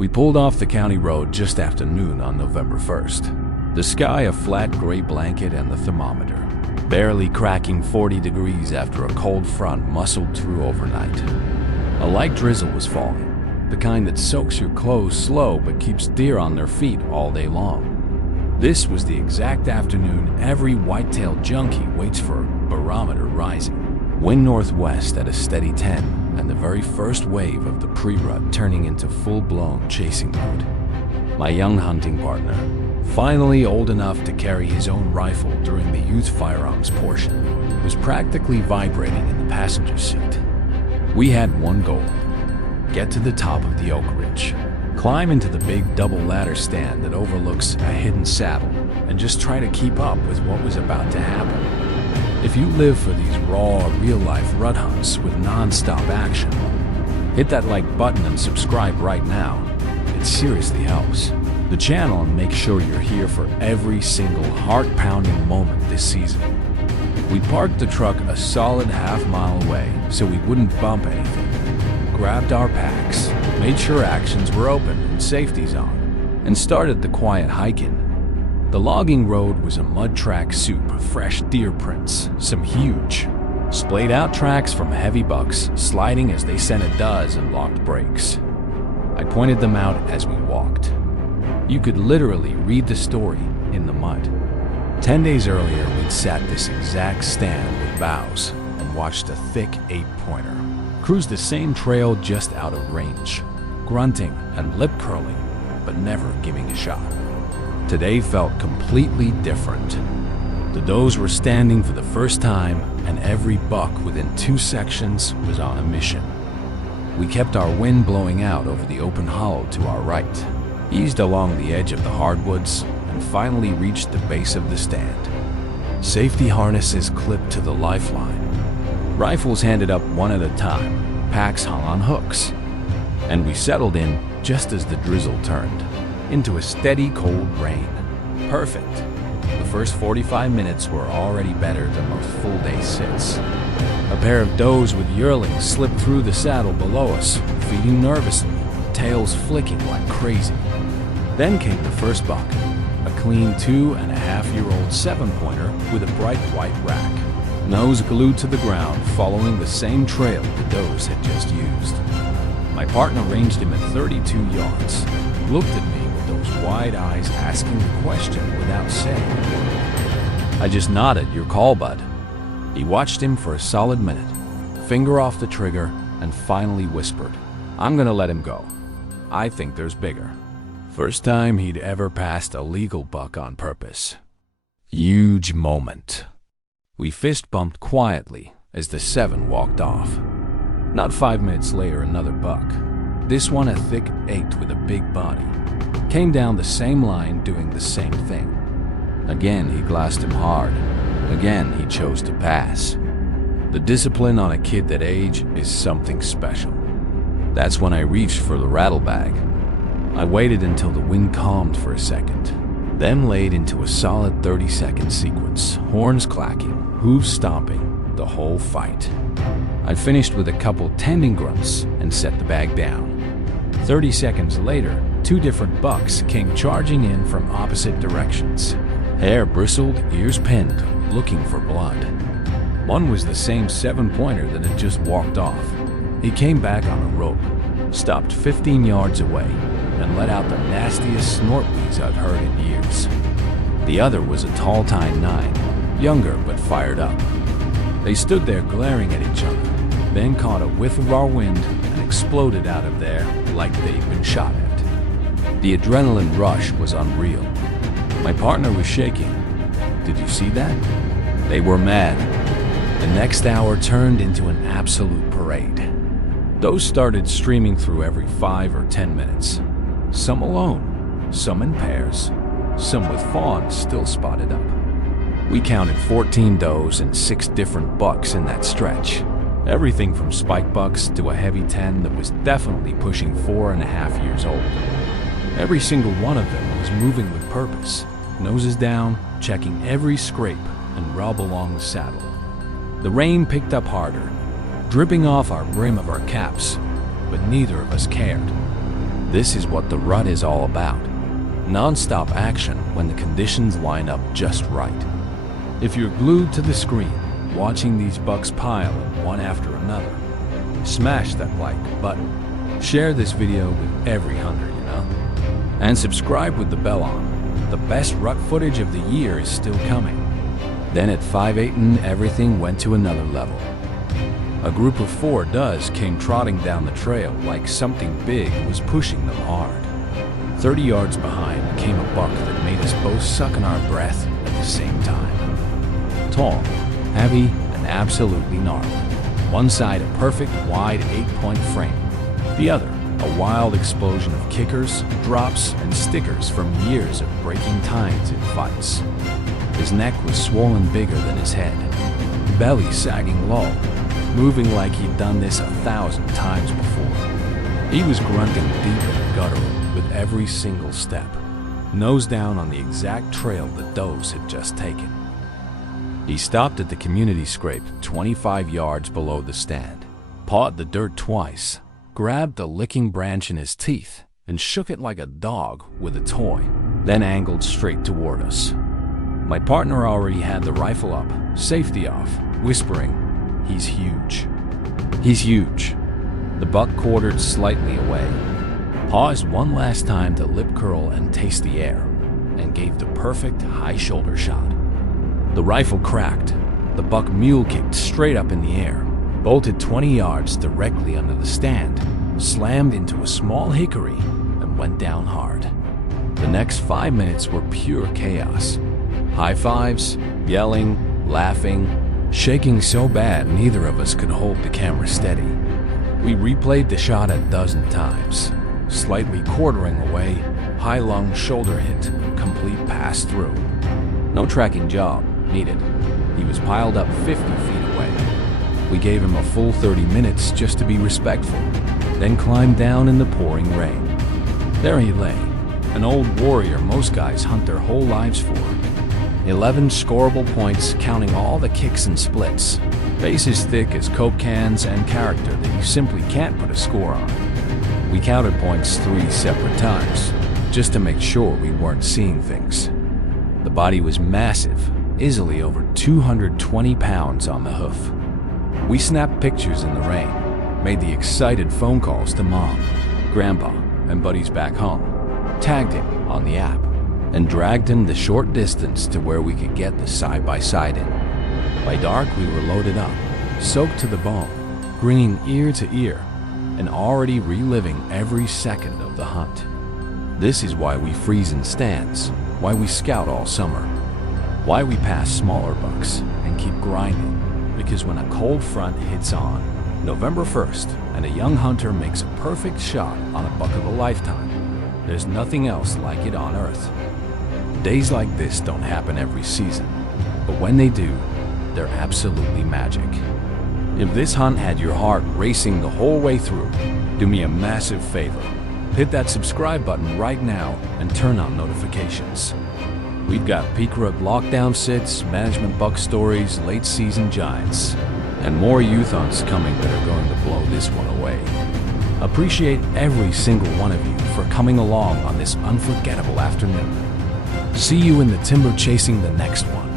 We pulled off the county road just after noon on November 1st. The sky a flat gray blanket and the thermometer barely cracking 40 degrees after a cold front muscled through overnight. A light drizzle was falling, the kind that soaks your clothes slow but keeps deer on their feet all day long. This was the exact afternoon every whitetail junkie waits for, barometer rising. Wind northwest at a steady 10, and the very first wave of the pre-rut turning into full-blown chasing mode. My young hunting partner, finally old enough to carry his own rifle during the youth firearms portion, was practically vibrating in the passenger seat. We had one goal: get to the top of the oak ridge, climb into the big double ladder stand that overlooks a hidden saddle, and just try to keep up with what was about to happen. If you live for these raw, real-life rut hunts with non-stop action, hit that like button and subscribe right now. It seriously helps the channel, and make sure you're here for every single heart-pounding moment this season. We parked the truck a solid half-mile away so we wouldn't bump anything, grabbed our packs, made sure actions were open and safety's on, and started the quiet hiking. The logging road was a mud track soup of fresh deer prints, some huge, splayed-out tracks from heavy bucks sliding as they sent a dozen and locked brakes. I pointed them out as we walked. You could literally read the story in the mud. 10 days earlier, we'd sat this exact stand with boughs and watched a thick 8-pointer cruise the same trail just out of range, grunting and lip curling, but never giving a shot. Today felt completely different. The does were standing for the first time, and every buck within 2 sections was on a mission. We kept our wind blowing out over the open hollow to our right, eased along the edge of the hardwoods, and finally reached the base of the stand. Safety harnesses clipped to the lifeline, rifles handed up one at a time, packs hung on hooks, and we settled in just as the drizzle turned into a steady cold rain. Perfect. The first 45 minutes were already better than most full-day sits. A pair of does with yearlings slipped through the saddle below us, feeding nervously, tails flicking like crazy. Then came the first buck, a clean 2.5-year-old 7-pointer with a bright white rack, nose glued to the ground, following the same trail the does had just used. My partner ranged him at 32 yards, looked at me with those wide eyes asking the question without saying a word. I just nodded, "Your call, bud." He watched him for a solid minute, finger off the trigger, and finally whispered, "I'm gonna let him go. I think there's bigger." First time he'd ever passed a legal buck on purpose. Huge moment. We fist bumped quietly as the 7 walked off. Not 5 minutes later, another buck, this one a thick 8 with a big body, came down the same line doing the same thing. Again he glassed him hard. Again he chose to pass. The discipline on a kid that age is something special. That's when I reached for the rattle bag. I waited until the wind calmed for a second, then laid into a solid 30-second sequence, horns clacking, hooves stomping, the whole fight. I finished with a couple tending grunts and set the bag down. 30 seconds later, 2 different bucks came charging in from opposite directions. Hair bristled, ears pinned, looking for blood. One was the same 7-pointer that had just walked off. He came back on a rope, stopped 15 yards away, and let out the nastiest snort wheeze I've heard in years. The other was a tall tine 9, younger but fired up. They stood there glaring at each other, then caught a whiff of our wind and exploded out of there like they'd been shot at. The adrenaline rush was unreal. My partner was shaking. Did you see that? They were mad. The next hour turned into an absolute parade. Those started streaming through every 5 or 10 minutes. Some alone, some in pairs, some with fawns still spotted up. We counted 14 does and 6 different bucks in that stretch. Everything from spike bucks to a heavy 10 that was definitely pushing 4.5 years old. Every single one of them was moving with purpose, noses down, checking every scrape and rub along the saddle. The rain picked up harder, dripping off our brim of our caps, but neither of us cared. This is what the rut is all about. Non-stop action when the conditions line up just right. If you're glued to the screen, watching these bucks pile one after another, smash that like button. Share this video with every hunter you know. And subscribe with the bell on. The best rut footage of the year is still coming. Then at 5/8 everything went to another level. A group of 4 does came trotting down the trail like something big was pushing them hard. 30 yards behind came a buck that made us both suck in our breath at the same time. Tall, heavy, and absolutely gnarly. One side a perfect wide 8-point frame. The other, a wild explosion of kickers, drops, and stickers from years of breaking tines in fights. His neck was swollen bigger than his head, belly sagging low, moving like he'd done this 1,000 times before. He was grunting deep and guttural with every single step, nose down on the exact trail the does had just taken. He stopped at the community scrape 25 yards below the stand, pawed the dirt twice, grabbed a licking branch in his teeth, and shook it like a dog with a toy, then angled straight toward us. My partner already had the rifle up, safety off, whispering, "He's huge. He's huge." The buck quartered slightly away, paused one last time to lip curl and taste the air, and gave the perfect high shoulder shot. The rifle cracked. The buck mule kicked straight up in the air, bolted 20 yards directly under the stand, slammed into a small hickory, and went down hard. The next 5 minutes were pure chaos. High fives, yelling, laughing, shaking so bad neither of us could hold the camera steady. We replayed the shot a dozen times, slightly quartering away, high lung shoulder hit, complete pass through. No tracking job needed. He was piled up 50 feet away. We gave him a full 30 minutes just to be respectful, then climbed down in the pouring rain. There he lay, an old warrior most guys hunt their whole lives for. 11 scoreable points counting all the kicks and splits. Face as thick as Coke cans and character that you simply can't put a score on. We counted points 3 separate times, just to make sure we weren't seeing things. The body was massive, easily over 220 pounds on the hoof. We snapped pictures in the rain, made the excited phone calls to Mom, Grandpa, and buddies back home, tagged him on the app, and dragged him the short distance to where we could get the side-by-side in. By dark, we were loaded up, soaked to the bone, grinning ear to ear, and already reliving every second of the hunt. This is why we freeze in stands, why we scout all summer, why we pass smaller bucks and keep grinding, because when a cold front hits on November 1st and a young hunter makes a perfect shot on a buck of a lifetime, there's nothing else like it on earth. Days like this don't happen every season, but when they do, they're absolutely magic. If this hunt had your heart racing the whole way through, do me a massive favor. Hit that subscribe button right now and turn on notifications. We've got peak rut lockdown sits, management buck stories, late season giants, and more youth hunts coming that are going to blow this one away. Appreciate every single one of you for coming along on this unforgettable afternoon. See you in the timber chasing the next one.